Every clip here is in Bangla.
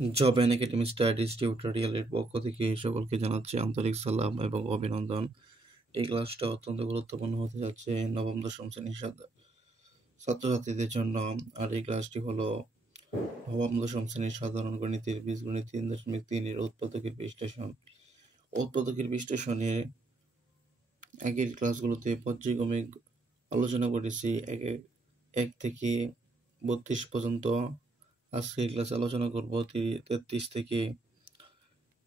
জব অ্যান্ড একাডেমিক স্টাডিজ টিউটোরিয়ালের পক্ষ থেকে সকলকে জানাচ্ছি আন্তরিক সালাম এবং অভিনন্দন। এই ক্লাসটা অত্যন্ত গুরুত্বপূর্ণ হতে যাচ্ছে নবম দশম শ্রেণীর ছাত্রছাত্রীদের জন্য। আর এই ক্লাসটি হলো নবম দশম শ্রেণীর সাধারণ গণিতের বীজগণিত 3.3 এর উৎপাদকের বিশ্লেষণ। উৎপাদকের বিশ্লেষণে আগের ক্লাসগুলোতে পর্যায়ক্রমে আলোচনা করেছি এক থেকে 32 পর্যন্ত। আজকে ক্লাসে আলোচনা করব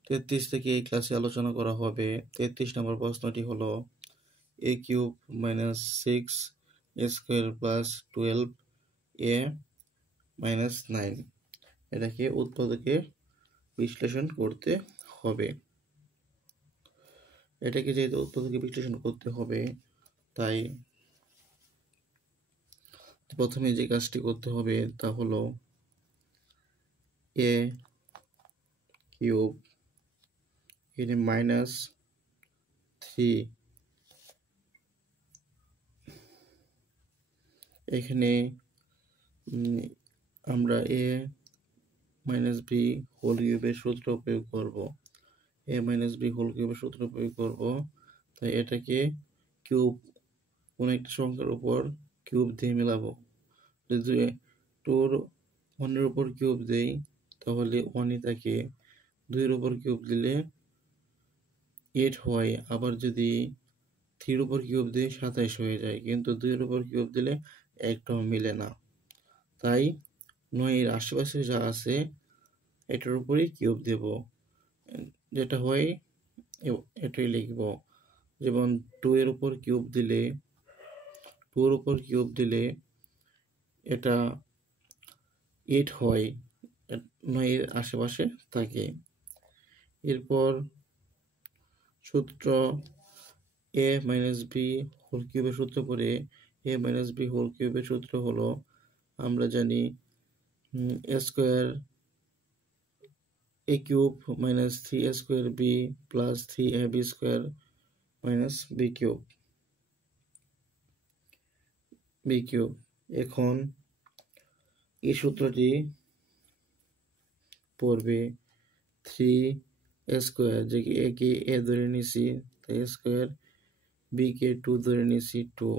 33 থেকে এই ক্লাসে আলোচনা করা হবে। 33 নম্বর প্রশ্নটি হলো a cube minus 6 a square plus 12 a minus 9, এটাকে উৎপাদকে বিশ্লেষণ করতে হবে। এটাকে যেহেতু উৎপাদকে বিশ্লেষণ করতে হবে, তাই প্রথমে যে কাজটি করতে হবে তা হলো a কিউব এখানে মাইনাস 3, এখানে আমরা a মাইনাস b হোল কিউবের সূত্র প্রয়োগ করব। a মাইনাস b হোল কিউবের সূত্র প্রয়োগ করব, তাই এটাকে কিউব কোন একটা সংখ্যার উপর কিউব দিয়ে মেলাবো। যদি 1 এর উপর কিউব দেই তাহলে 1ই থাকে, 2 এর উপর কিউব দিলে 8 হয়, আবার যদি 3 এর উপর কিউব দিই 27 হয়ে যায়, কিন্তু 2 এর উপর কিউব দিলে একটাও মিলে না। তাই 9 এর আশেপাশে যা আছে এটার উপরই কিউব দেব, যেটা হয় এটাই লিখব। যেমন 2 এর উপর কিউব দিলে এটা 8 হয়, 9 এর আশেপাশে থাকে। এরপর সূত্র a মাইনাস b হোল কিউবের সূত্র করে a মাইনাস b হোল কিউবের সূত্র হলো, আমরা জানি a square a cube minus 3a square b plus 3ab square minus b cube. এখন এই সূত্রটি পড়বে 3a স্কোয়ার, যে a কে a ধরে নিছি তাই a স্কোয়ার, b কে 2 ধরে নিছি 2,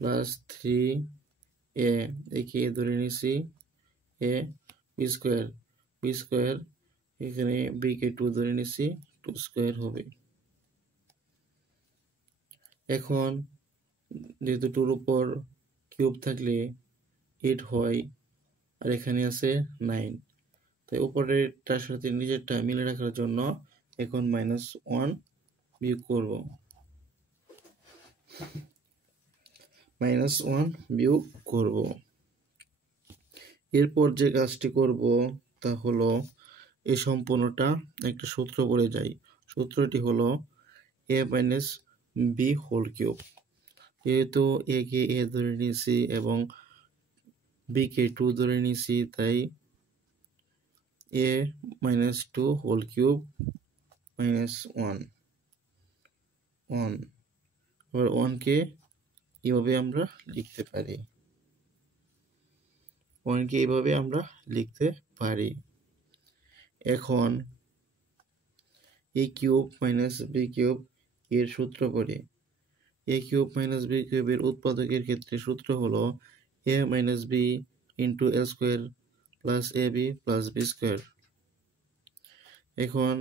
প্লাস 3a কে a ধরে নিছি a, b স্কোয়ার এখানে b কে 2 ধরে নিছি 2 স্কোয়ার হবে। এখন যেহেতু 2 এর উপর কিউব থাকলে 8 হয়, আর এখানে আছে 9, তাই উপরেরটার সাথে নিচেরটা মিলে রাখার জন্য এখন -1 বিয়োগ করব। এরপর যে কাজটি করব তা হলো এই সম্পূর্ণটা একটা সূত্র বলে যাই। সূত্রটি হলো a minus b whole cube. যেহেতু a কে a ধরে নিয়েছি এবং b কে 2 ধরে নিয়েছি, তাই a minus 2 whole cube minus 1। আবার 1 কে এইভাবে আমরা লিখতে পারি। এখন a cube minus b cube এর সূত্র করে a কিউব মাইনাস b কিউবের উৎপাদকের ক্ষেত্রে সূত্র হলো a minus b into a square plus ab plus b square. এখন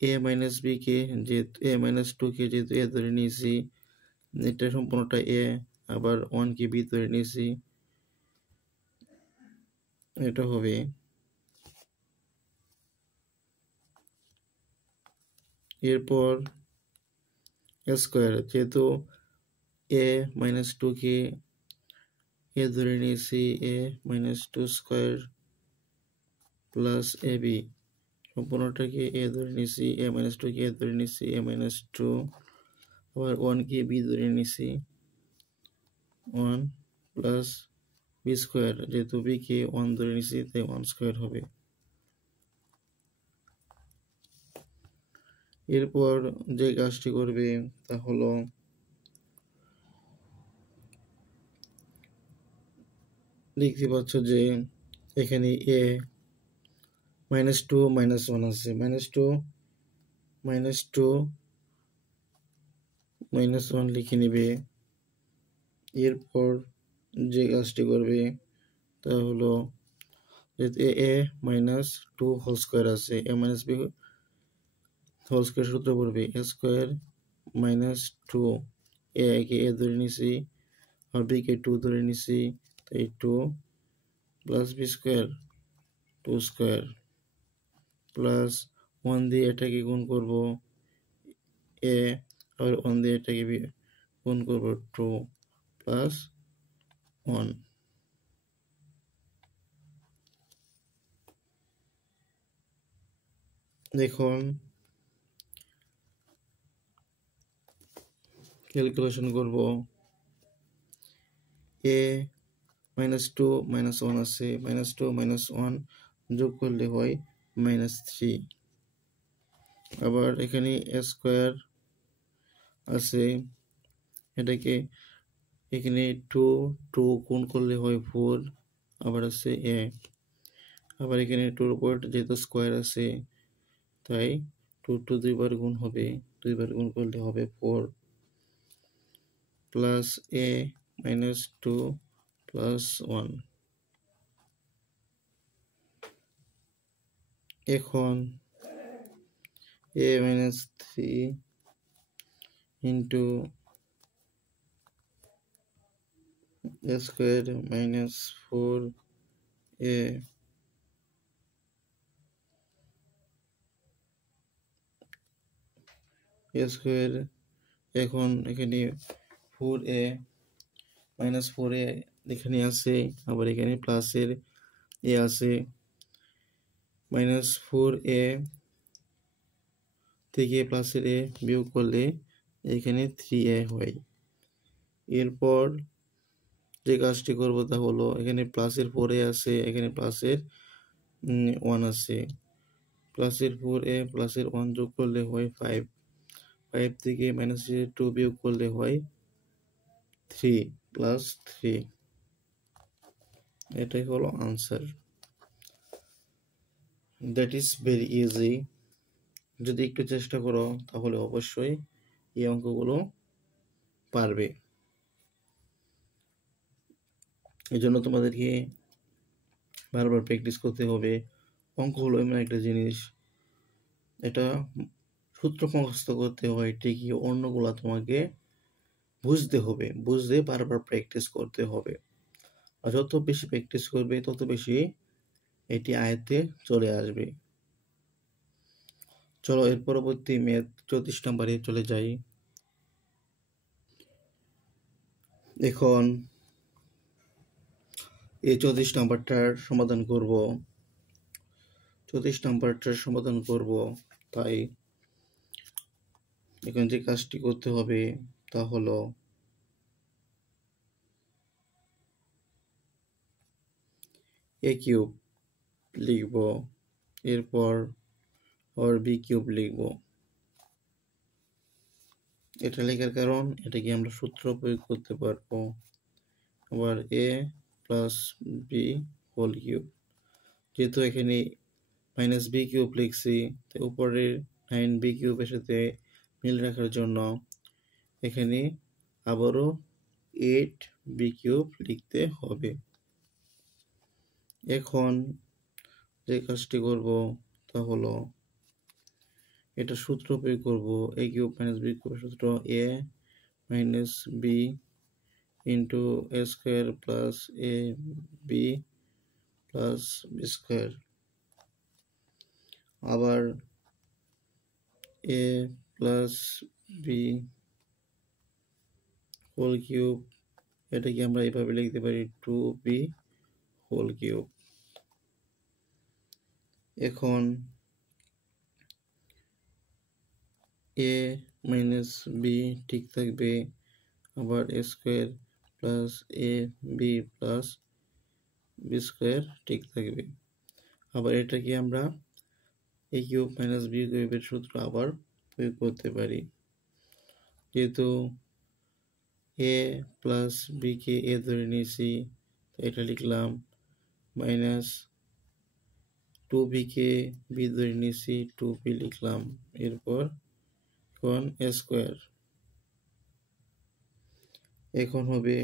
a মাইনাস b কে যেহেতু a মাইনাস 2 কে যেহেতু a ধরে নিয়েছি, এটা সম্পূর্ণটা a, আবার 1 কে b ধরে নিয়েছি, এটা হবে এরপর স্কোয়ার, যেহেতু a মাইনাস 2 কে a ধরে নিয়েছি a minus 2 square plus ab, সম্পূর্ণটাকে a ধরে নিয়েছি a মাইনাস 2 কে a ধরে নিয়েছি a মাইনাস 2, আবার 1 কে b ধরে নিয়েছি 1 প্লাস b স্কোয়ার, যেহেতু b কে 1 ধরে নিয়েছি তাই 1 স্কোয়ার হবে। এরপর যে কাজটি করবে তা হলো দেখতে পাচ্ছ যে এখানে a -2 -1 আছে, -2 -1 লিখে নিবে। এরপর যে কাজটি করবে তা হলো এ মাইনাস 2 হোল স্কোয়ার আছে, এ মাইনাস বি হোল স্কোয়ার সূত্র পড়বে এ স্কোয়ার মাইনাস 2, কে এ ধরে নিছি আর বি কে 2 ধরে নিছি, তাই 2 plus B square 2 square plus 1 দিয়ে এটাকে গুণ করব এ, আর 1 দিয়ে এটাকে গুণ করব 2 প্লাস 1। দেখুন ক্যালকুলেশন করব, এ -2 -1 আছে, -2 -1 যোগ করলে হয় -3। আবার এখানে এ স্কোয়ার আছে, এটাকে এখানে 2 গুণ করলে হয় 4, আবার আছে এ, আবার এখানে 2 উপর যেহেতু স্কোয়ার আছে তাই 2 দুইবার গুণ হবে, দুইবার গুণ করলে হবে 4 প্লাস এ -2 প্লাস 1। এখন a -3 into a square -4 a square, এখন এখানে 4a -4a এখানে আছে, আবার এখানে প্লাসের এ আছে, -4a থেকে প্লাসের এ বিয়োগ করলে এখানে 3a হয়। এরপর যে কাজটি করব তা হলো এখানে প্লাসের 4a আছে, এখানে প্লাসের 1 আছে, প্লাসের 4a প্লাসের 1 যোগ করলে হয় 5, 5 থেকে -2 বিয়োগ করলে হয় 3 প্লাস 3। এটাই হলো answer. That is very easy. যদি একটু চেষ্টা করো তাহলে অবশ্যই এই অঙ্কগুলো পারবে। এই জন্য তোমাদেরকে বারবার প্র্যাকটিস করতে হবে। অঙ্ক হলো এমন একটা জিনিস, এটা সূত্র মুখস্থ করতে হয় ঠিকই, অন্যগুলা তোমাকে বুঝতে হবে, বুঝতে বারবার প্র্যাকটিস করতে হবে। আর যত বেশি প্র্যাকটিস করবে তত বেশি এটি আয়ত্তে চলে আসবে। চলো এর পরবর্তী ম্যাথ 34 নম্বরে চলে যাই। এখন এই 34 নাম্বারটার সমাধান করব, 34 নাম্বারটার সমাধান করব, তাই এখন যে কাজটি করতে হবে তা হলো এ কিউব লিখব, এরপর আর বি কিউব লিখব। এটা লেখার কারণ এটাকে আমরা সূত্র প্রয়োগ করতে পারবো। আবার এ প্লাস বি হোল কিউব, যেহেতু এখানে -বি কিউব লিখছি তাই উপরের 9b কিউবের সাথে মিল রাখার জন্য এখানে আবারও 8b কিউব লিখতে হবে। এখন যে কাজটি করব তা হলো এটা সূত্র প্রয়োগ করব, a কিউব -b কিউব সূত্র a - b into a square plus a b plus b square, আবার a plus b whole cube, এটাকে আমরা এইভাবে লিখতে পারি 2b হোল কিউব। এখন a - b ঠিক থাকবে, আবার a square plus a b plus b square ঠিক থাকবে। আবার এটাকে আমরা a কিউব - b কিউবের সূত্র আবার প্রয়োগ করতে পারি। যেহেতু a plus b K a ধরে নিয়েছি, এটা লিখলাম 2b কে b ধরে নিয়েছি, 2b লিখলাম। এরপর এখন a স্কয়ার, এখন হবে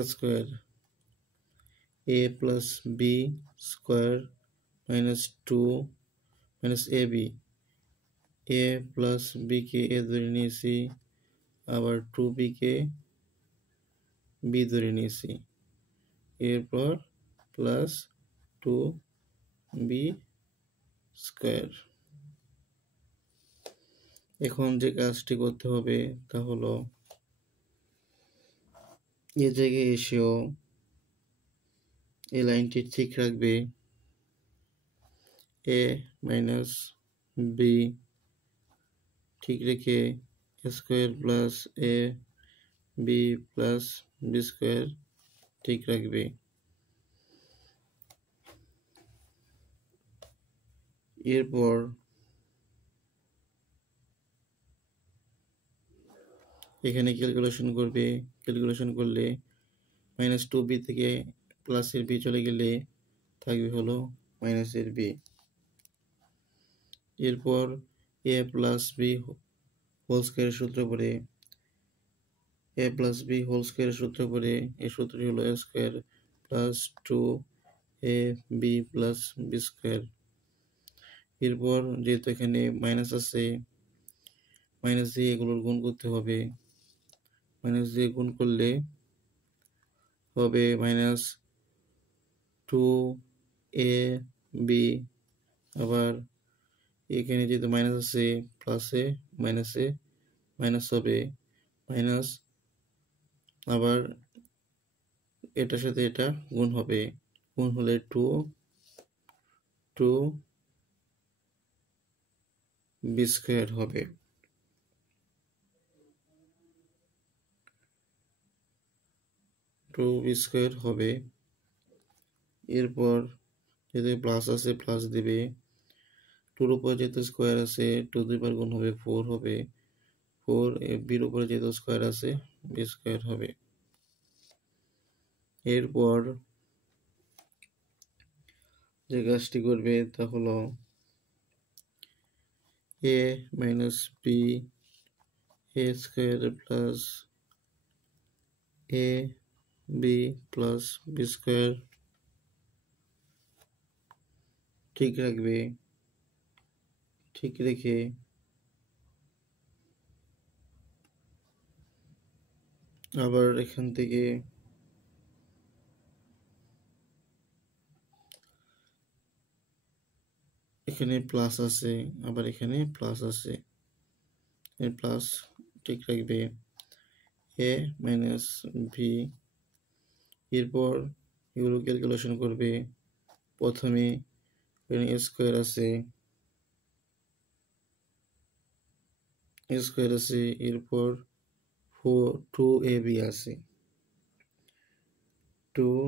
a square a plus b square minus 2 minus ab, a plus b K a ধরে নিয়েছি, আবার 2b কে b ধরে নিয়েছি, এরপর প্লাস 2b স্কয়ার। এখন যে কাজটি করতে হবে তা হলো এ জায়গায় এসেও এই লাইনটি ঠিক রাখবে, a মাইনাস b ঠিক রেখে a square plus a b plus b square ঠিক রাখবে। এরপর এখানে ক্যালকুলেশন করবে, ক্যালকুলেশন করলে মাইনাস 2b থেকে প্লাসের b চলে গেলে থাকবে হলো মাইনাসের b। এরপর a প্লাস b হোল স্কয়ারের সূত্র পড়ে, a প্লাস b হোল স্কয়ারের সূত্র পড়ে এই সূত্রটি হলো a square plus 2ab plus b square. এরপর যেহেতু এখানে মাইনাস আছে, মাইনাস দিয়ে এগুলোর গুণ করতে হবে, মাইনাস দিয়ে গুণ করলে হবে মাইনাস 2ab, আবার এখানে যেহেতু মাইনাস আছে প্লাসে মাইনাসে মাইনাস হবে, মাইনাস আবার এটার সাথে এটা গুণ হবে, গুণ হলে 2b স্কয়ার হবে। 2b স্কয়ার হবে। এরপর যেহেতু প্লাস আছে প্লাস দিবে, 2 এর উপরে যেহেতু স্কয়ার আছে 2 দুইবার গুণ হবে 4 হবে, 4 b এর উপরে যেহেতু স্কয়ার আছে b স্কয়ার হবে। এরপর যে কাজটি করবে তা হলো a minus b a square plus a b plus b square ঠিক রাখবে, ঠিক রেখে আবার এখান থেকে এখানে প্লাস আছে, আবার এখানে প্লাস আছে, এই প্লাস ঠিক রাখবে, a মাইনাস b। এরপর এগুলো ক্যালকুলেশন করবে, প্রথমে এখানে a স্কয়ার আছে, a স্কয়ার আছে, এরপর 2ab আছে, 2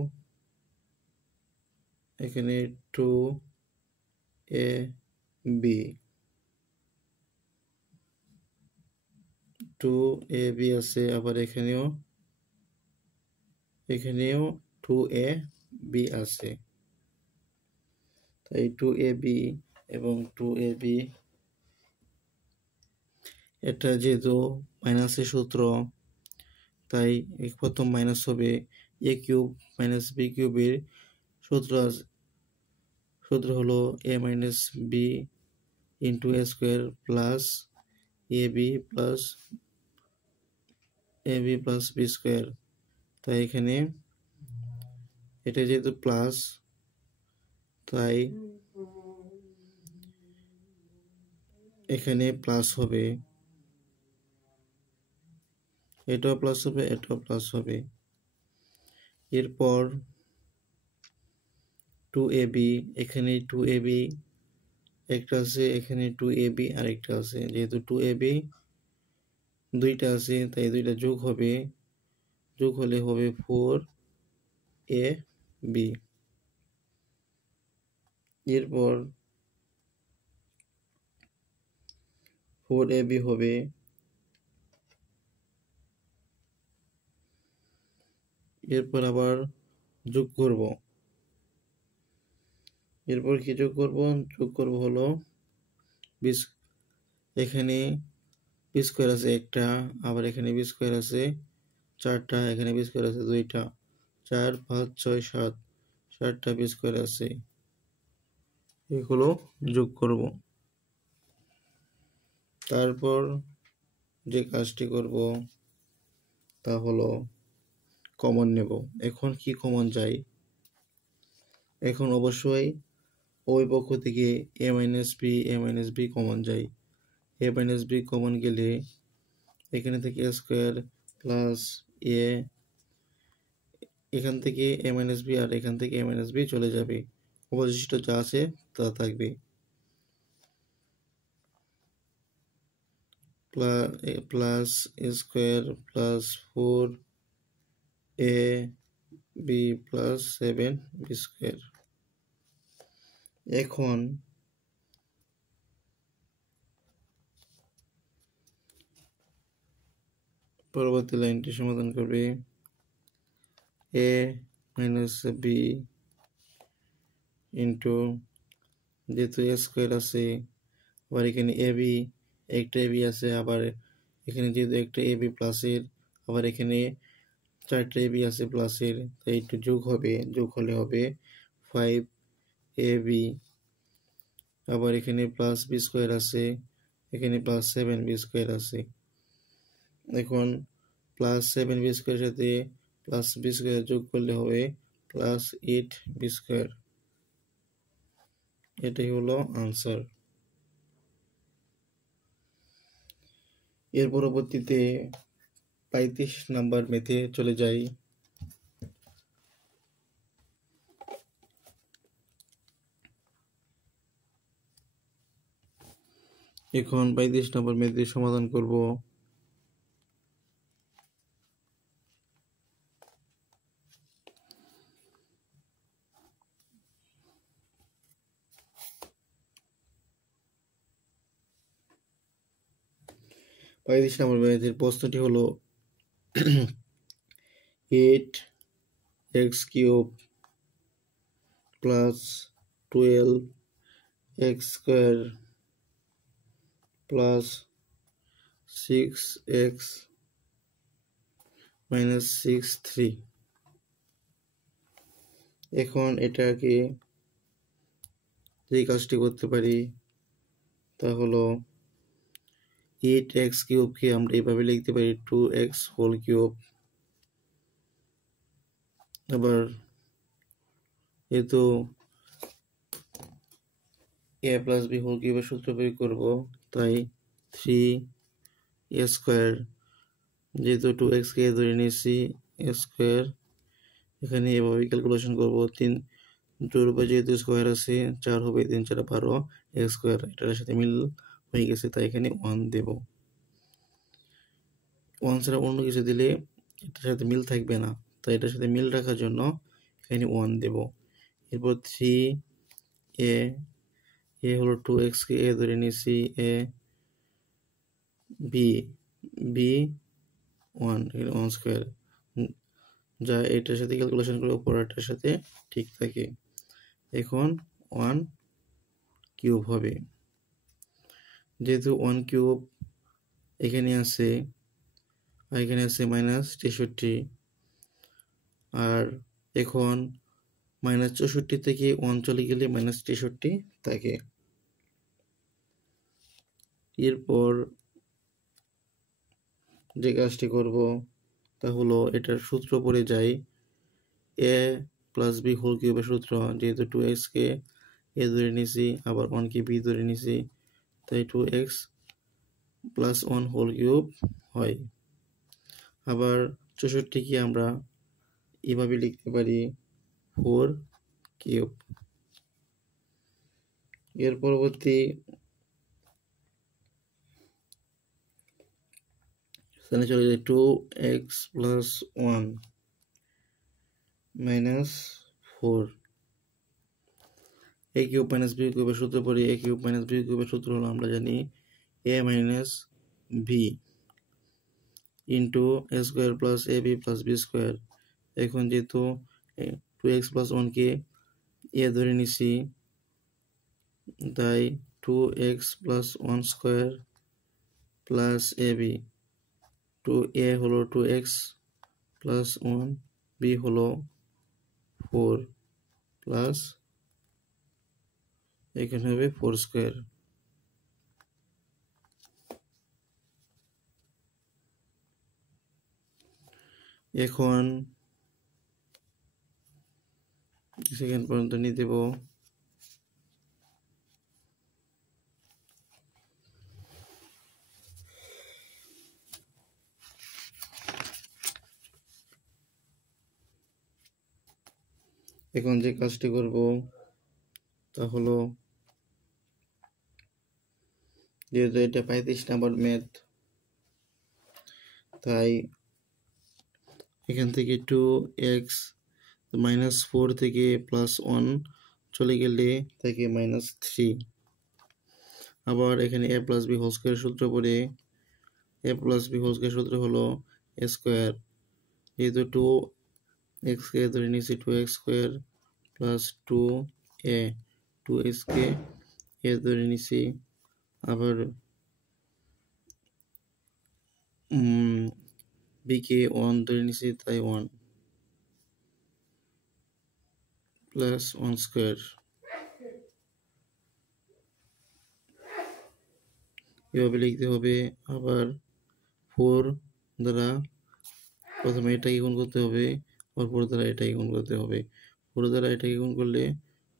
এখানে 2ab 2ab আছে, আবার এখানেও 2ab আছে, তাই 2ab এবং 2ab এটা যেহেতু মাইনাসের সূত্র তাই প্রথম মাইনাস হবে, a কিউব মাইনাস b কিউবের সূত্র হলো a minus b into a square plus ab plus b square. তাই এখানে এটা যেহেতু প্লাস তাই এখানে প্লাস হবে, এটাও প্লাস হবে, এটাও প্লাস হবে। এরপর 2ab, এখানে 2ab একটা আছে, এখানে 2ab আরেকটা আছে, যেহেতু 2ab দুইটা আছে তাই দুইটা যোগ হবে, যোগ হলে হবে 4ab। এরপর 4ab হবে, এরপর আবার যোগ করব। এরপর কি যোগ করব? যোগ করব হলো এখানে বি স্কোয়ার আছে একটা, আবার এখানে বি স্কোয়ার আছে 4টা, এখানে বি স্কোয়ার আছে 2টা, 4 5 6 7, 7টা বি স্কোয়ার আছে। এগুলো যোগ করব। তারপর যে কাজটি করব তা হলো কমন নেব। এখন কি কমন যায়? এখন অবশ্যই ওই পক্ষ থেকে a মাইনাস বি কমন যায়। a মাইনাস বি কমন গেলে এখানে থেকে a স্কোয়ার প্লাস এ, এখান থেকে a মাইনাস বি আর এখান থেকে a মাইনাস বি চলে যাবে, অবশিষ্ট যা আছে তা থাকবে। Plus a square plus 4 a b plus 7 b square. এখন পরবর্তী লাইনটি সমাধান করবে a মাইনাস বি ইন্টু, যেহেতু এ স্কোয়ার আছে আবার এখানে এ বি, একটা এ বি আছে, আবার এখানে যেহেতু একটা এ বি প্লাসের, আবার এখানে 4টা এ বি আছে প্লাসের, তাই একটু যোগ হবে, যোগ হলে হবে 5ab। আবার এখানে প্লাস বি স্কোয়ার আছে, এখানে প্লাস 7b স্কোয়ার আছে। এখন প্লাস 7b স্কোয়ারের সাথে প্লাস বি স্কোয়ার যোগ করলে হবে প্লাস 8b স্কোয়ার। এটাই হলো আনসার। এর পরবর্তীতে 35 নাম্বার ম্যাথে চলে যাই। এখন 35 নম্বর ম্যাথের সমাধান করব। পঁয়ত্রিশ নম্বর ম্যাথের প্রশ্নটি হলো 8x³ plus 12x² plus 6x minus 6(3). এখন এটাকে যে কাজটি করতে পারি তা হলো 8x³ আমরা এভাবে লিখতে পারি 2x²। আবার যেহেতু a প্লাস বি হোল কিউবের সূত্র প্রয়োগ করব, তাই 3a², যেহেতু 2x কে ধরে নিয়েছি a², এখানে এভাবে ক্যালকুলেশন করব। 3 উপরে যেহেতু স্কোয়ার আছে 4 হবে, 3 4 12 a², এটার সাথে মিল হয়ে গেছে, তাই এখানে 1 দেব। 1 ছাড়া অন্য কিছু দিলে এটার সাথে মিল থাকবে না, তাই এটার সাথে মিল রাখার জন্য এখানে 1 দেব। এরপর 3a, এ হলো 2x কে এ ধরে নিয়েছি, এ বি, বি 1, এখানে 1², যা এটার সাথে ক্যালকুলেশন করে উপরেরটার সাথে ঠিক থাকে। এখন 1³ হবে, যেহেতু 1³ এখানে আছে আর এখানে আছে -63, আর এখন -64 থেকে 1 চলে গেলে -63 থাকে। এরপর যে কাজটি করব তা হলো এটার সূত্র পড়ে যায় a প্লাস বি হোল কিউবের সূত্র, যেহেতু 2x কে a ধরে নিয়েছি আবার 1 কে b ধরে নিয়েছি, তাই 2x প্লাস 1 হোল কিউব হয়। আবার 64 কে আমরা এভাবে লিখতে পারি 4³ এর পরবর্তী স্থানে চলে যায় 2x plus 1 minus 4। a cube minus b কিউবের সূত্র পড়ি। a কিউব মাইনাস b কিউবের সূত্র হলো আমরা জানি a minus b into a² plus ab plus b²। এখন যেহেতু 2x + 1 কে a ধরে নিছি, তাই 2x + 1 square plus ab, 2a হলো 2x + 1, b হলো 4 প্লাস এখানে হবে 4 স্কয়ার। এখন সেকেন্ড পর্যন্ত নিয়ে দেব। এখন যে কাজটি করব তা হলো, যেহেতু এটা 35 নাম্বার ম্যাথ, তাই এখান থেকে 2x -4 থেকে +1 চলে গেলে থাকে -3। আবার এখানে a + b হোল স্কয়ার সূত্র পড়ে, a + b হোল স্কয়ার সূত্র হলো a স্কয়ার, যেহেতু 2x কে ধরে নিয়েছি 2x square plus 2a, 2x K a ধরে নিয়েছি, আবার b কে 1 ধরে নিয়েছি, তাই 1 প্লাস 1 স্কয়ার। এভাবে লিখতে হবে। আবার 4 দ্বারা প্রথমে এটাকে গুণ করতে হবে, আর 4 দ্বারা এটাকে গুণ করতে হবে। 4 দ্বারা এটাকে গুণ করলে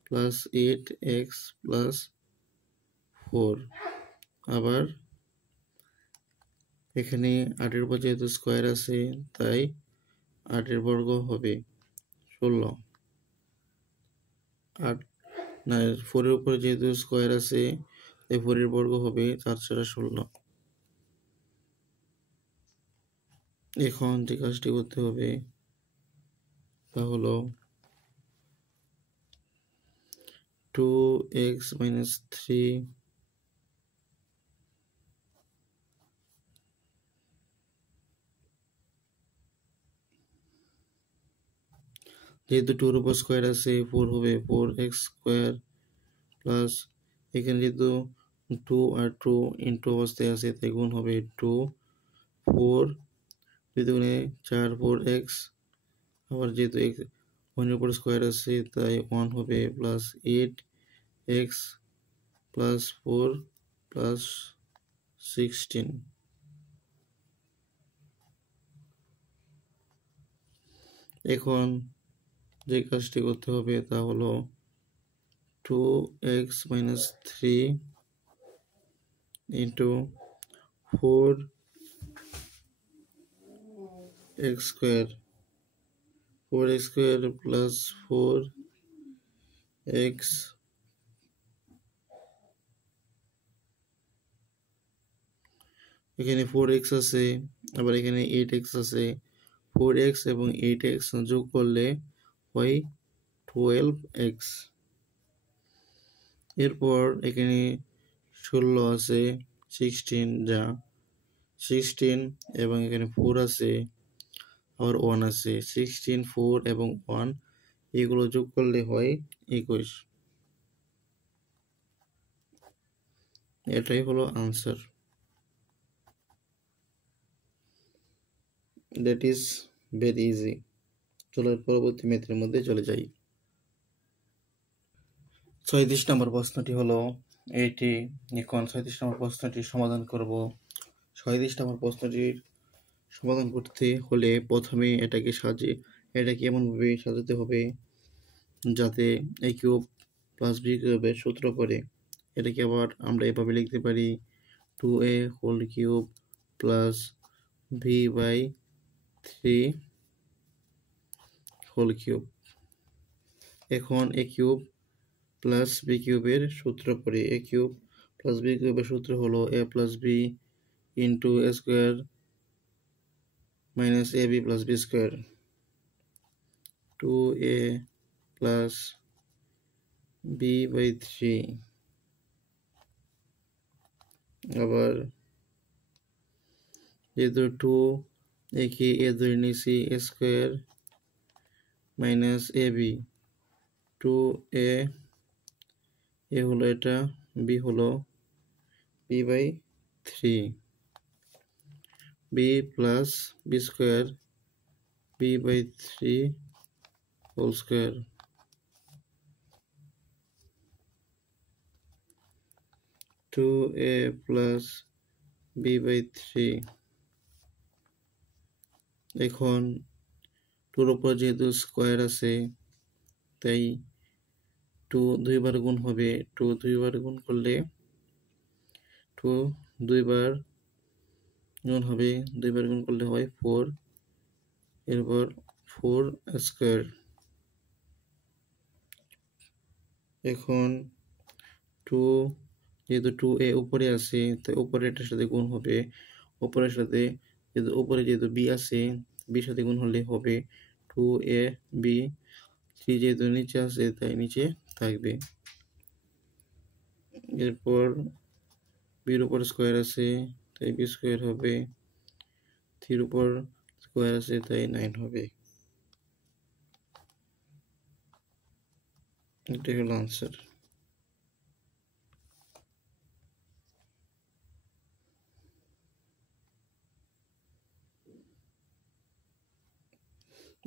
+8x + 4। আবার এখানে 8 এর উপর যেহেতু স্কয়ার আছে, তাই 8 এর বর্গ হবে 16। 8 না, 4 এর উপরে যেহেতু স্কয়ার আছে, তাই 4 এর বর্গ হবে 4 × 16। এখন যে কাজটি করতে হবে তা হলো 2x - 3 যেহেতু 2 এর উপর স্কয়ার আছে, 4 হবে 4x স্কয়ার প্লাস এখানে যেহেতু 2 আর 2 ইনটু অবস্থায় আছে, তাই গুণ হবে 2, 4 2 দুগুণে 4 4x, আবার যেহেতু 1 এর উপর স্কয়ার আছে, তাই 1 হবে প্লাস 8x প্লাস 4 প্লাস 16। এখন যে কাজটি করতে হবে তা হলো 2x - 3 into 4x square, 4x square plus 4x, এখানে 4x আছে, আবার এখানে 8x আছে। 4x এবং 8x যোগ করলে হয় 12x। এরপর এখানে 16 আছে, 16 যা 16 এবং এখানে 4 আছে, আবার 1 আছে। 16, 4 এবং 1 এগুলো যোগ করলে হয় 21। এটাই হলো answer. That is very easy. চলো পরবর্তী ম্যাথের মধ্যে চলে যাই। 36 নম্বর প্রশ্নটি হলো এটি। এখন 36 নম্বর প্রশ্নটি সমাধান করব। 36 নম্বর প্রশ্নটির সমাধান করতে হলে প্রথমে এটাকে এমনভাবে সাজাতে হবে যাতে a কিউব প্লাস b কিউবের সূত্র পড়ে। এটাকে আবার আমরা এভাবে লিখতে পারি 2a whole cube plus b/3 whole cube. এখন a কিউব প্লাস b কিউবের সূত্র পড়ে। a কিউব প্লাস b কিউবের সূত্র হলো a plus b into a square minus ab plus b square. 2a plus b/3, আবার যেহেতু 2 একে a ধরে নিয়েছি a square minus A B, two A, A হলো এটা, বি হলো B by three, B plus B square, B by three whole square, two A plus B by three. এখন টুর উপর যেহেতু স্কোয়ার আছে তাই টু দুইবার গুণ হবে, টু দুইবার গুণ করলে টু দুইবার গুণ হবে, দুইবার গুণ করলে হয় ফোর, এরপর ফোর স্কোয়ার। এখন টু যেহেতু টু এ উপরে আছে তাই উপরেরটার সাথে গুণ হবে, উপরের সাথে যেহেতু উপরে যেহেতু বি আছে বির সাথে গুণ হলে হবে টু এ বি, থ্রি যেহেতু নিচে আছে তাই নিচে থাকবে। এরপর বির উপর স্কোয়ার আছে তাই বি স্কোয়ার হবে, থ্রির উপর স্কোয়ার আছে তাই 9 হবে। এটাই হলো আনসার।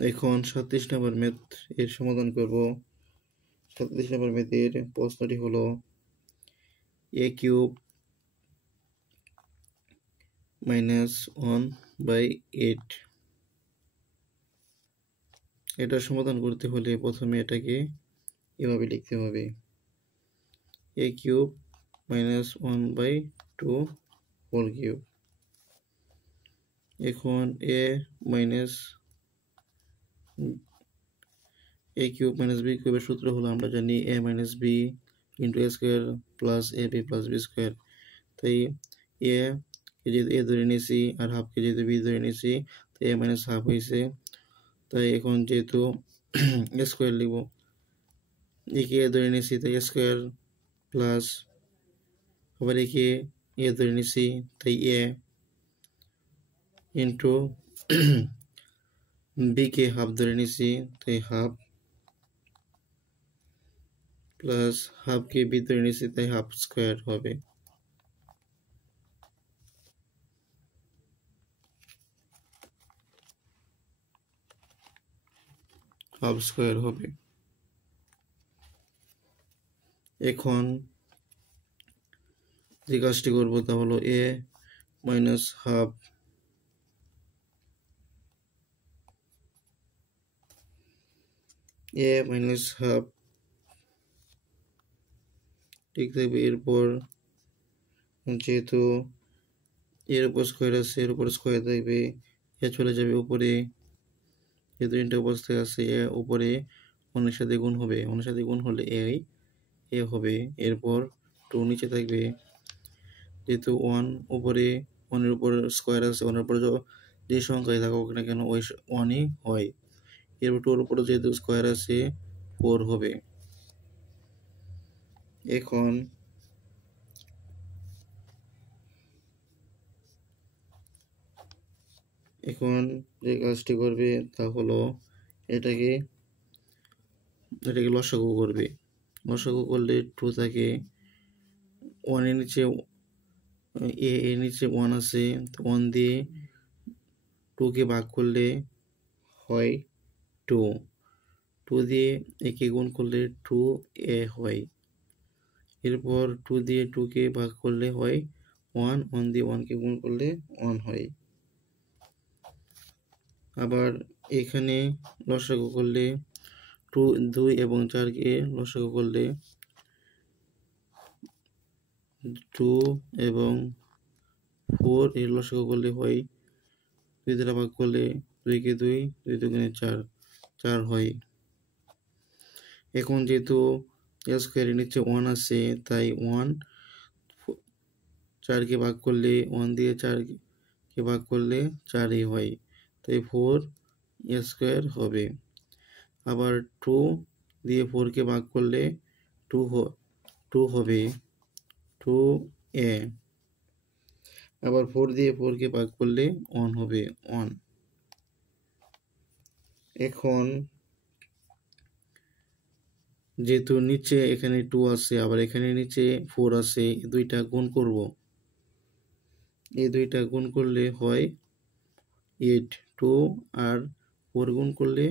এখন 37 নম্বর ম্যাথ এর সমাধান করব। 37 নম্বর ম্যাথের প্রশ্নটি হলো এ কিউব মাইনাস 1/8। এটা সমাধান করতে হলে প্রথমে এটাকে এভাবে লিখতে হবে, এ কিউব মাইনাস 1/2 হোল কিউব। এখন এ কিউব মাইনাস বি কিউবের সূত্র হলো আমরা জানি এ minus b into A square plus a b plus B square. তাই এ যেহেতু এ ধরে নিয়েছি আর হাফকে যেহেতু বি ধরে নিয়েছি তাই এ মাইনাস হাফ হয়েছে। তাই এখন যেহেতু এ স্কোয়ার লিখব, একে এ ধরে নিয়েছি তাই এ স্কোয়ার প্লাস আবার একে এ ধরে নিয়েছি তাই এ ইন্টু বিকে হাফ ধরে নিয়েছি তাই হাফ প্লাস হাফকে বি ধরে নিয়েছি তাই হাফ স্কোয়ার হবে। হাফ স্কোয়ার হবে। এখন যে কাজটি করবো তা হলো এ মাইনাস হাফ ঠিক থাকবে। এরপর যেহেতু এর উপর স্কোয়ার আছে এর উপর স্কোয়ার থাকবে, এ চলে যাবে উপরে, যেহেতু তিনটে অবস্থায় আছে এ উপরে অনেক সাথে গুণ হবে, অনেক সাথে গুণ হলে এ হবে। এরপর টু নিচে থাকবে, যেহেতু ওয়ান উপরে, ওয়ানের উপর স্কোয়ার আছে, ওয়ানের উপরে যে সংখ্যায় থাকুক না কেন ওই ওয়ানই হয়। এরপর টুর উপরে যেহেতু স্কোয়ার আছে ফোর হবে। এখন যে কাজটি করবে তা হলো এটাকে লসাগু করবে। লসাগু করলে টু থাকে, ওয়ানের নিচে এর নিচে ওয়ান আছে, ওয়ান দিয়ে টুকে ভাগ করলে হয় টু, টু দিয়ে একে গুণ করলে টু এ হয়। এরপর টু দিয়ে টুকে ভাগ করলে হয় ওয়ান, ওয়ান দিয়ে ওয়ানকে গুণ করলে ওয়ান হয়। আবার এখানে লসাগু করলে টু, দুই এবং চারকে লসাগু করলে টু এবং ফোর এর লসাগু করলে হয়, দুই দ্বারা ভাগ করলে দুইকে দুই, দুই দুগুণে চার, চার হয়। এখন যেহেতু স্কোয়ারের নিচে ওয়ান আছে তাই ওয়ান চারকে ভাগ করলে, ওয়ান দিয়ে চারকে ভাগ করলে চারই হয়, তাই ফোর স্কোয়ার হবে। আবার টু দিয়ে ফোরকে ভাগ করলে টু হবে, টু এ। আবার ফোর দিয়ে ফোরকে ভাগ করলে ওয়ান হবে, ওয়ান। এখন যেহেতু নিচে এখানে 2 আছে, আবার এখানে নিচে 4 আছে, এই দুইটা গুণ করব। এই দুইটা গুণ করলে হয় 8, 2 আর 4 গুণ করলে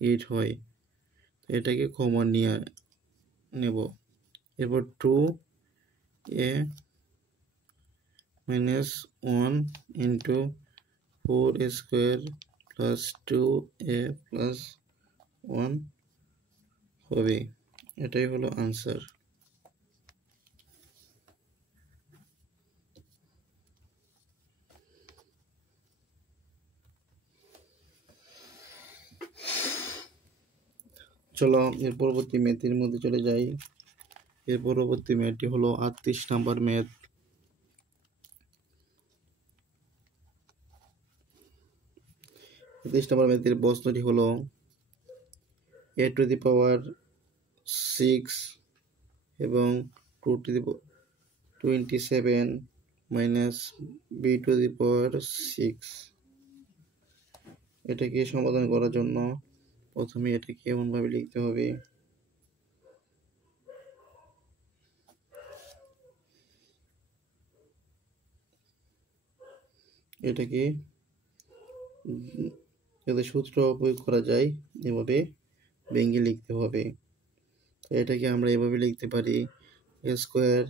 8 হয়। এটাকে কমন নিয়ে নেব। এরপর 2a minus 1 into 4a square plus 2a plus 1 হবে। এটাই হলো আনসার। চলো এর পরবর্তী ম্যাথের মধ্যে চলে যাই। এর পরবর্তী ম্যাথটি হলো 38 নাম্বার ম্যাথ। 38 নাম্বার ম্যাথের প্রশ্নটি হলো a to the power 6 এবং 2 to the 27 minus b to the power 6। এটাকে সমাধান করার জন্য প্রথমে এটাকে এমনভাবে লিখতে হবে, এটাকে যাতে সূত্র প্রয়োগ করা যায় এভাবে ভেঙে লিখতে হবে। এটাকে আমরা এভাবে লিখতে পারি a square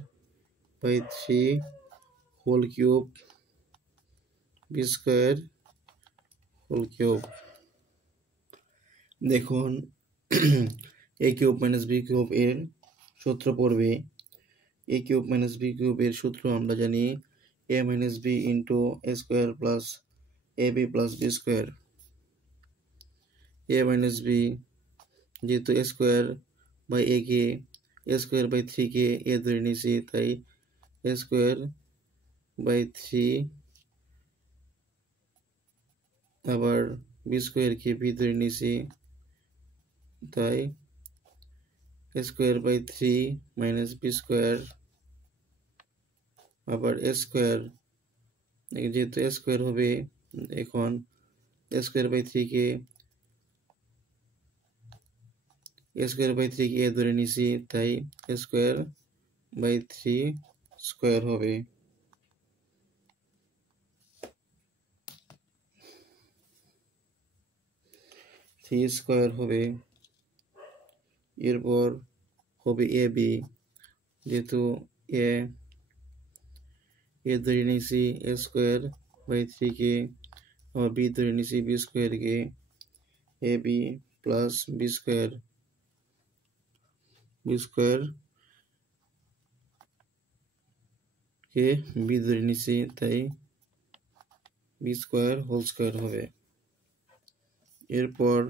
by 3 whole cube b square whole cube. দেখুন a cube minus b cube এর সূত্র পড়বে, a cube minus b cube এর সূত্র আমরা জানি a minus b into a square plus a b plus B square. a minus b যেহেতু a স্কোয়ার বাই a কে a স্কোয়ার বাই 3 কে a ধরে নিয়েছি, তাই a স্কোয়ার বাই 3 আবার বি স্কোয়ারকে বি ধরে নিয়েছি, তাই a square by 3 minus b square আবার a স্কোয়ার, যেহেতু a স্কোয়ার হবে এখন a স্কোয়ার বাই 3 কে a ধরে নিয়েছি, তাই a স্কোয়ার বাই 3 স্কোয়ার হবে। থ্রি স্কোয়ার হবে। এরপর হবে এ বি, যেহেতু এ ধরে নিয়েছি এ স্কোয়ার বাই 3 কে, আবার বি ধরে নিয়েছি বি স্কোয়ারকে, এ b plus B square K B ধরে নিয়েছি, তাই বি স্কোয়ার হোল স্কোয়ার হবে। এরপর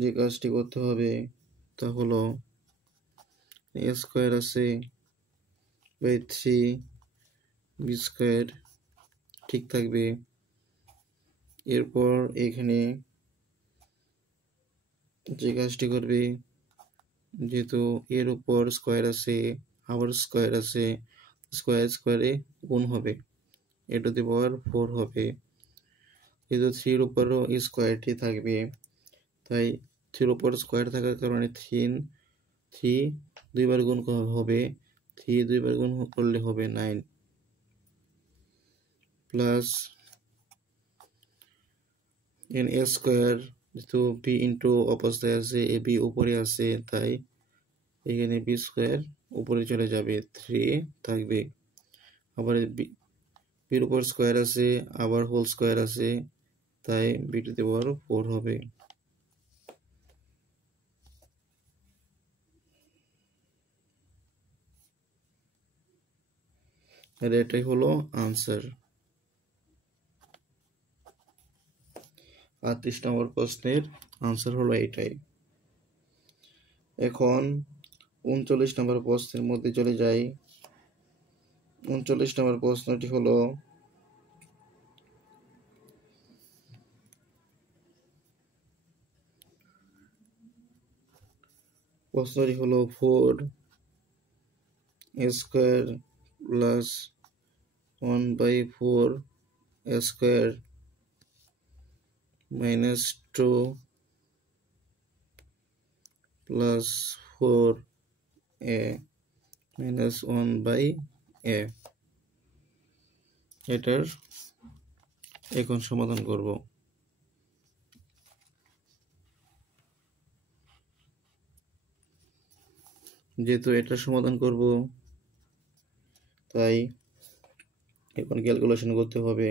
যে কাজটি করতে হবে তা হলো এ স্কোয়ার আছে বাই 3 বি স্কোয়ার ঠিক থাকবে। এরপর এখানে যে কাজটি করবে, যেহেতু এর উপর স্কোয়ার আছে আবার স্কোয়ার আছে, স্কোয়ার স্কোয়ারে গুণ হবে, এ টু দি পাওয়ার 4 হবে। যেহেতু 3 উপরও স্কোয়ারটি থাকবে, তাই 3 উপর স্কোয়ার থাকার কারণে 3 দুইবার গুণ হবে, 3 দুইবার গুণ করলে হবে 9 প্লাস এন এ স্কোয়ার, যেহেতু বি ইন্টু অবস্থায় আছে এ বি উপরে আছে, তাই এখানে বি স্কোয়ার উপরে চলে যাবে, 3 থাকবে। আবার বির উপর স্কোয়ার আছে আবার হোল স্কোয়ার আছে, তাই বি টু দি পাওয়ার 4 হবে। আর এটাই হলো আনসার। 38 নম্বর প্রশ্নের আনসার হলো এটাই। এখন 39 নম্বর প্রশ্নের মধ্যে চলে যাই। 39 নম্বর প্রশ্নটি হলো প্রশ্নটি হলো 4 a square plus 1/4 a square minus 2 plus 4a minus 1/a। এটার এখন সমাধান করব। যেহেতু এটা সমাধান করব তাই এখন ক্যালকুলেশন করতে হবে।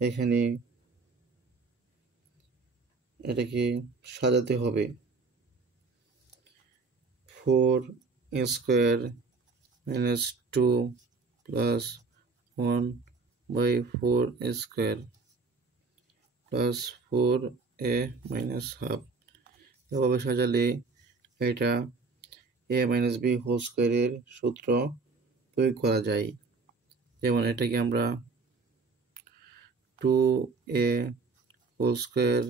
এখানে এটাকে সাজাতে হবে। 4a² minus 2 plus 1/4a² plus 4a minus half. এভাবে সাজালে এটা a মাইনাস b হোল স্কোয়ারের সূত্র প্রয়োগ করা যায়। যেমন এটাকে আমরা 2a হোল স্কোয়ার,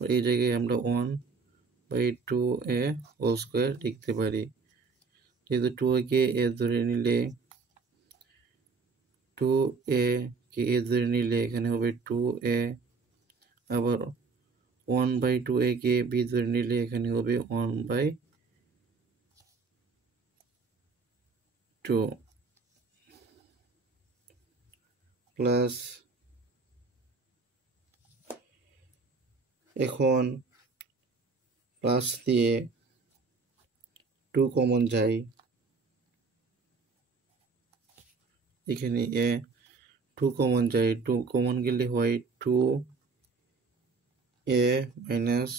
এই জায়গায় আমরা 1/2a হোল স্কোয়ার লিখতে পারি। যেহেতু 2a কে a ধরে নিলে 2a কে a ধরে নিলে এখানে হবে 2a, আবার 1/2a কে b ধরে নিলে এখানে হবে 1/2 প্লাস, এখন প্লাস দিয়ে 2 কমন যায়, এখানে 2 কমন যায়, 2 কমন গেলে হয় 2a মাইনাস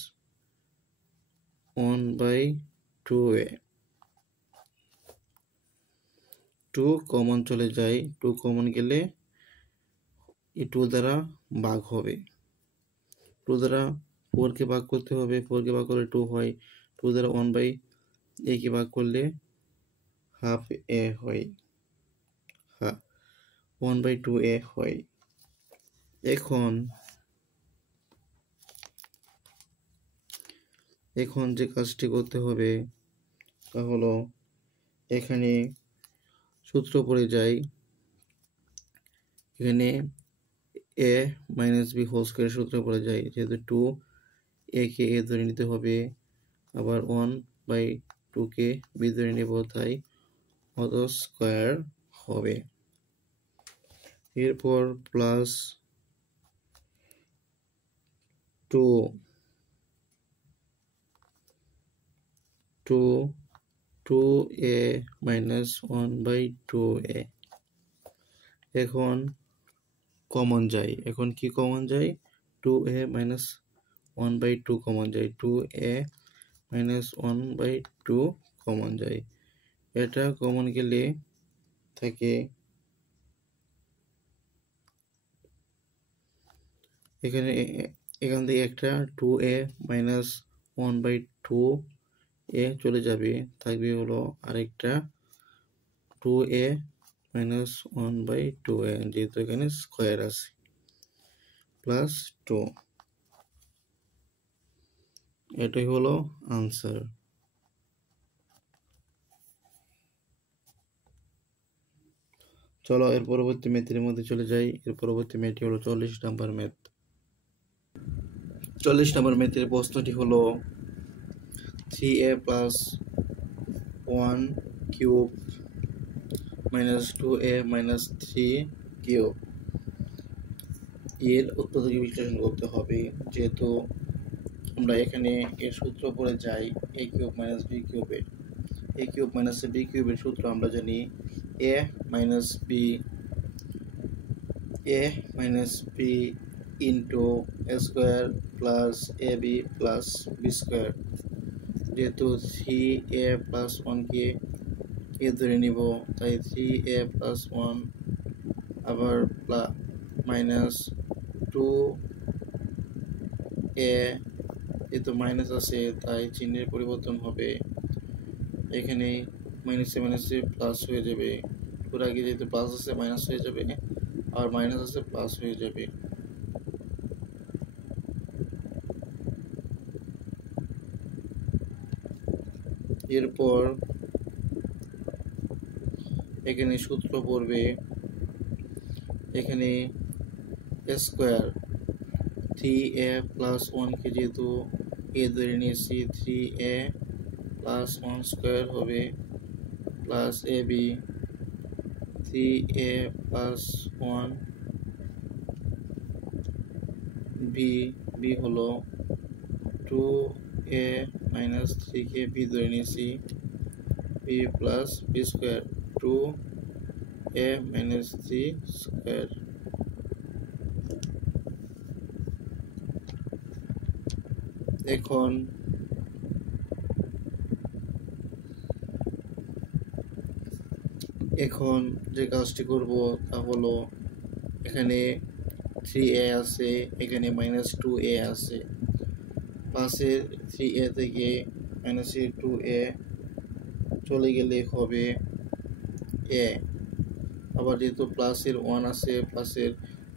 1/2a। 2 কমন চলে যায়, 2 কমন গেলে এই 2 দ্বারা ভাগ হবে। 2 দ্বারা 4 কে ভাগ করতে হবে, 4 কে ভাগ করলে 2 হয়, 2 দ্বারা 1/a কে ভাগ করলে হাফ a হয়, 1/2a হয়। এখন যে কাজটি করতে হবে তা হলো এখানে সূত্র পড়ে যায়, এখানে a মাইনাস b হোল স্কোয়ারের সূত্র পড়ে যায়। যেহেতু 2a কে a ধরে নিতে হবে, আবার 1/2 কে b ধরে নেব, তাই অত স্কোয়ার হবে। এরপর প্লাস 2a মাইনাস 1/2a। এখন কমন যায়, এখন কি কমন যায়? 2a মাইনাস 1/2 কমন যায়, 2a মাইনাস 1/2 কমন যায়। এটা কমন গেলে থাকে এখান থেকে একটা 2a মাইনাস 1/2a চলে যাবে, থাকবে হলো আরেকটা 2a মাইনাস 1/2a, যেহেতু এখানে স্কোয়ার আছে, প্লাস 2। এটাই হলো আনসার। চলো এর পরবর্তী ম্যাথের মধ্যে চলে যাই। এর পরবর্তী ম্যাথটি হলো 40 নাম্বার ম্যাথ। 40 নাম্বার ম্যাথের প্রশ্নটি হলো 3a plus 1 cube minus 2a minus 3 cube এর উৎপাদকে বিশ্লেষণ করতে হবে। যেহেতু আমরা এখানে এর সূত্র পড়ে যাই a কিউব মাইনাস b কিউবের, a কিউব মাইনাস b কিউবের সূত্র আমরা জানি a minus b into a square plus ab plus b square. যেহেতু 3a প্লাস 1 কে a ধরে নিব, তাই 3a প্লাস 1 আবার মাইনাস 2a, যেহেতু মাইনাস আছে তাই চিহ্নের পরিবর্তন হবে, এখানে মাইনাসে মাইনাসে প্লাস হয়ে যাবে, পুরো আগে যেহেতু প্লাস আছে মাইনাস হয়ে যাবে, আর মাইনাস আছে প্লাস হয়ে যাবে। এরপর এখানে সূত্র পড়বে, এখানে a স্কোয়ার 3a প্লাস 1 কে যেহেতু এ ধরে নিয়েছি 3a প্লাস 1 স্কোয়ার হবে plus ab 3a plus 1 b হলো 2a মাইনাস 3কে b ধরে নিয়েছি b plus b square 2a minus 3 square. এখন যে কাজটি করব তা হলো এখানে 3a আছে, এখানে মাইনাস 2a আছে, প্লাসের 3a থেকে মাইনাসের 2a চলে গেলে হবে a। আবার যেহেতু প্লাসের 1 আছে, প্লাসের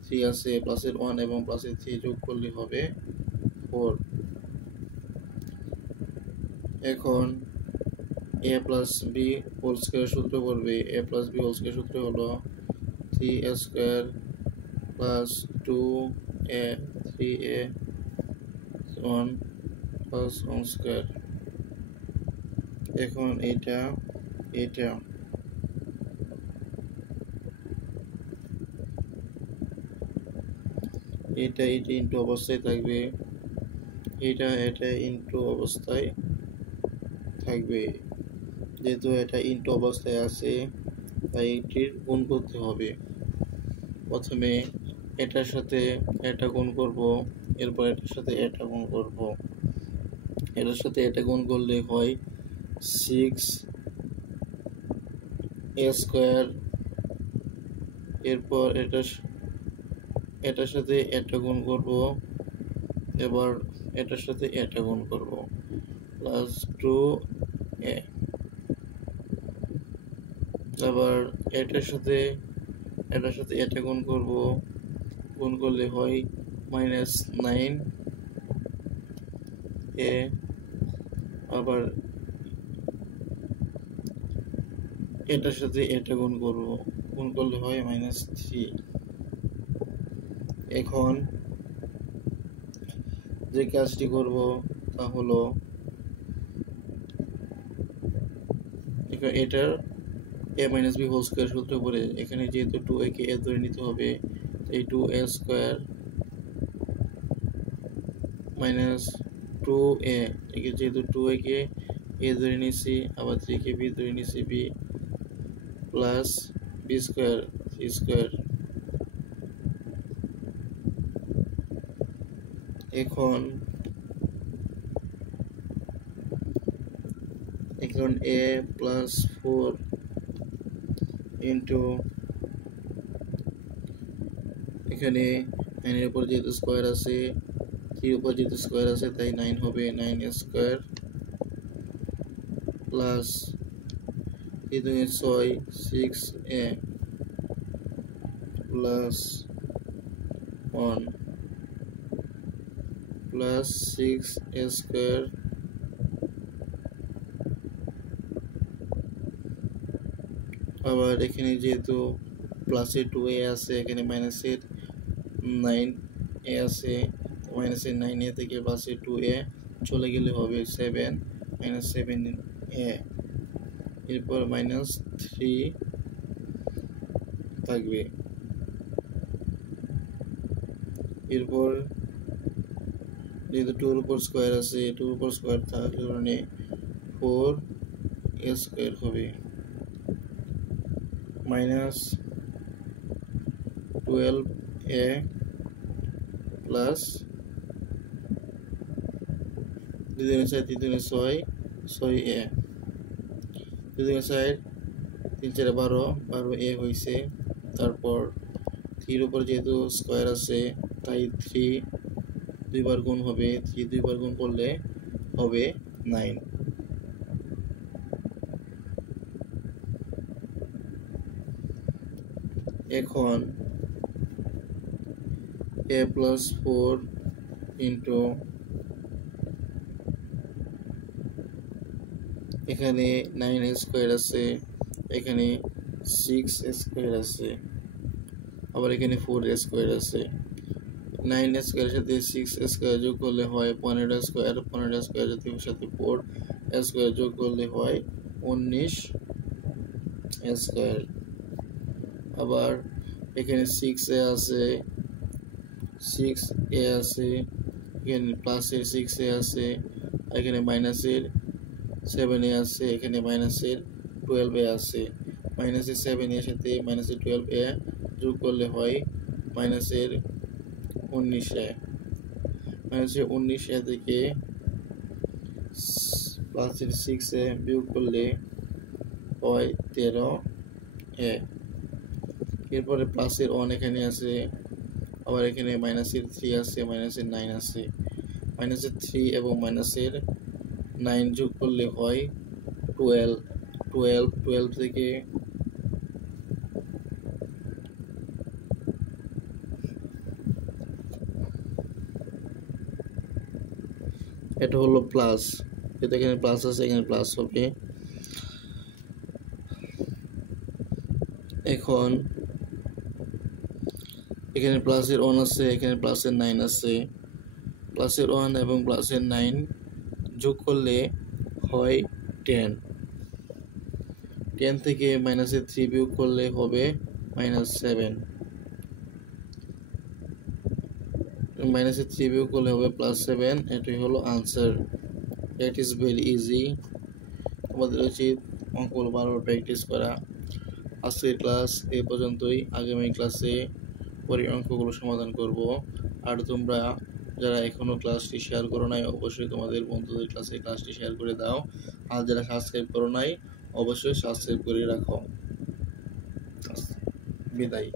3 আছে, প্লাসের 1 এবং প্লাসের 3 যোগ করলে হবে 4। এখন a plus b whole square সূত্র করবে। a plus b whole square সূত্র হলো 3a square plus 2a 3a 1 plus 1 square. এখন এটা ইনটু অবস্থায় থাকবে, এটা ইনটু অবস্থায় থাকবে। যেহেতু এটা ইনটু অবস্থায় আছে তাই এটির গুণ করতে হবে। প্রথমে এটার সাথে এটা গুণ করব, এরপর এটার সাথে এটা গুণ করব। এটার সাথে এটা গুণ করলে হয় 6a স্কোয়ার। এরপর এটার সাথে এটা গুণ করব, এবার এটার সাথে এটা গুণ করব প্লাস 2a। আবার এটার সাথে এটা গুণ করব, গুণ করলে হয় মাইনাস 9a। আবার এটার সাথে এটা গুণ করব, গুণ করলে হয় মাইনাস 3। এখন যে কাজটি করব তা হলো এটার a minus b whole square সূত্র করে এখানে যেহেতু 2a কে a ধরে নিতে হবে, এই 2a স্কোয়ার মাইনাস 2a, যেহেতু 2a কে a ধরে নিয়েছি, আবার 3 কে b ধরে নিয়েছি, b plus b square 3 square. এখন a প্লাস 4 ইন্টু এখানে 9 এর উপর যেহেতু স্কোয়ার আছে, 3 এর উপর যেহেতু স্কোয়ার আছে তাই 9 হবে, 9 square plus 3 2 6 6a plus 1 plus 6a square. আবার এখানে যেহেতু প্লাসের 2a আছে, এখানে মাইনাসের 9a আছে, মাইনাসের 9a থেকে প্লাসের 2a চলে গেলে হবে 7 মাইনাস 7a। এরপর মাইনাস 3 থাকবে। এরপর যেহেতু 2 এর উপর স্কোয়ার আছে, 2 এর উপর স্কোয়ার থাকার কারণে 4a স্কোয়ার হবে minus 12a plus 2 3 4 3 3 6 6a, 2 3 4 3 4 12 12a হয়েছে। তারপর 3 এর উপর যেহেতু স্কোয়ার আছে তাই 3 দুইবার গুণ হবে, 3 দুইবার গুণ করলে হবে 9। এখন a প্লাস 4 ইন্টু এখানে 9 স্কোয়ার আছে, এখানে 6 স্কোয়ার আছে, আবার এখানে 4 স্কোয়ার আছে, 9 স্কোয়ারের সাথে 6 স্কোয়ার যোগ করলে হয় 15 স্কোয়ার, 15 স্কোয়ারের সাথে 4 স্কোয়ার যোগ করলে হয় 19 স্কোয়ার। আবার এখানে 6a আছে, 6a আছে, এখানে প্লাসের 6a আছে, এখানে মাইনাসের 7a আছে, এখানে মাইনাসের 12a আছে। মাইনাসের 7a এর সাথে মাইনাসের 12a যোগ করলে হয় মাইনাসের 19a। মাইনাসের 19a থেকে প্লাসের 6a বিয়োগ করলে হয় 13a। এরপরে প্লাসের 1 এখানে আছে, আবার এখানে মাইনাসের 3 আছে, মাইনাসের 9 আছে। মাইনাসের 3 এবং মাইনাসের 9 যোগ করলে হয় 12। 12 থেকে এটা হলো প্লাস, এটা এখানে প্লাস আছে, এখানে প্লাস হবে। এখন এখানে প্লাসের 1 আছে, এখানে প্লাসের 9 আছে। প্লাসের 1 এবং প্লাসের 9 যোগ করলে হয় 10। 10 থেকে মাইনাসের 3 বিয়োগ করলে হবে -7। মাইনাসের 3 বিয়োগ করলে হবে +7। এটাই হলো answer. That is very easy. আমাদের উচিত অঙ্কগুলো বারবার প্র্যাকটিস করা। আজকের ক্লাস এ পর্যন্তই। আগামী ক্লাসে পরে অঙ্কগুলো সমাধান করব। আর তোমরা যারা এখনো ক্লাসটি শেয়ার করো নাই, অবশ্যই তোমাদের বন্ধুদের ক্লাসটি শেয়ার করে দাও। আর যারা সাবস্ক্রাইব করো নাই, অবশ্যই সাবস্ক্রাইব করে রাখো। বিদায়।